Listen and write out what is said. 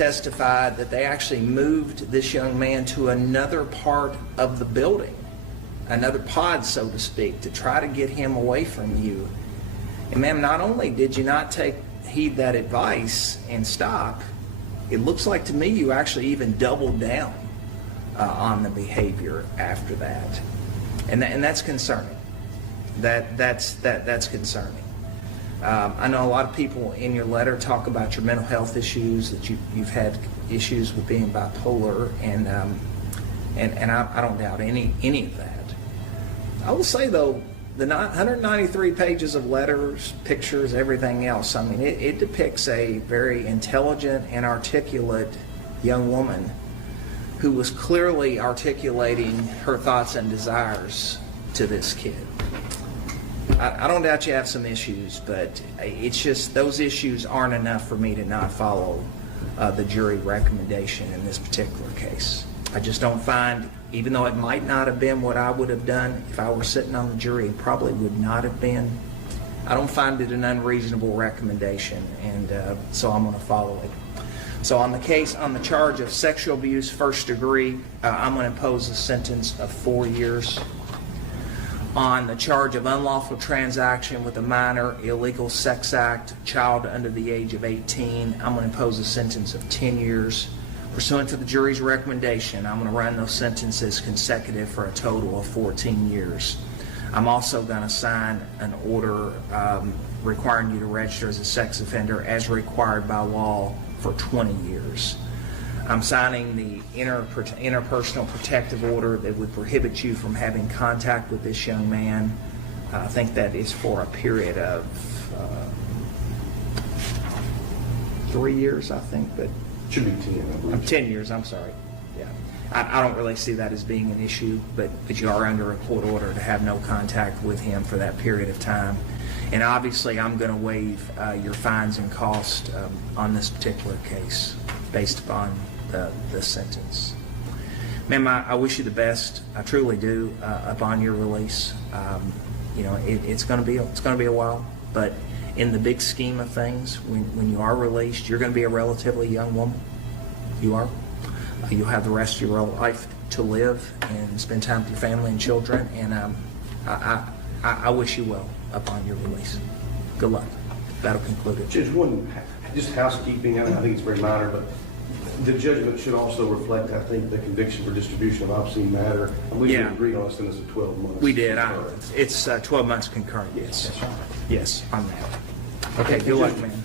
testified that they actually moved this young man to another part of the building, another pod, so to speak, to try to get him away from you. And ma'am, not only did you not take heed that advice and stop, it looks like to me you actually even doubled down on the behavior after that, and that's concerning. That's concerning. I know a lot of people in your letter talk about your mental health issues, that you've had issues with being bipolar, and I don't doubt any of that. I will say though, the 193 pages of letters, pictures, everything else, I mean, it depicts a very intelligent and articulate young woman who was clearly articulating her thoughts and desires to this kid. I don't doubt you have some issues, but it's just those issues aren't enough for me to not follow the jury recommendation in this particular case. I just don't find, even though it might not have been what I would have done if I were sitting on the jury, it probably would not have been, I don't find it an unreasonable recommendation, and so I'm going to follow it. So on the case, on the charge of sexual abuse first degree, I'm going to impose a sentence of 4 years. On the charge of unlawful transaction with a minor, illegal sex act, child under the age of 18, I'm going to impose a sentence of 10 years. Pursuant to the jury's recommendation, I'm going to run those sentences consecutive for a total of 14 years. I'm also going to sign an order requiring you to register as a sex offender as required by law for 20 years. I'm signing the interpersonal protective order that would prohibit you from having contact with this young man. I think that is for a period of 3 years, I think, but should be 10. 10 years, I'm sorry. Yeah, I don't really see that as being an issue, but you are under a court order to have no contact with him for that period of time. And obviously, I'm going to waive your fines and costs on this particular case based upon the sentence. Ma'am, I wish you the best. I truly do. Upon your release, you know, it's going to be a while, but in the big scheme of things, when you are released, you're going to be a relatively young woman. You are. You'll have the rest of your life to live and spend time with your family and children. And I wish you well upon your release. Good luck. That'll conclude it. Judge, just housekeeping. I think it's very minor, but the judgment should also reflect, I think, the conviction for distribution of obscene matter. We agreed on a sentence of 12 months. We did. It's 12 months concurrent. Yes. Yes, on that. Okay. Good luck, man.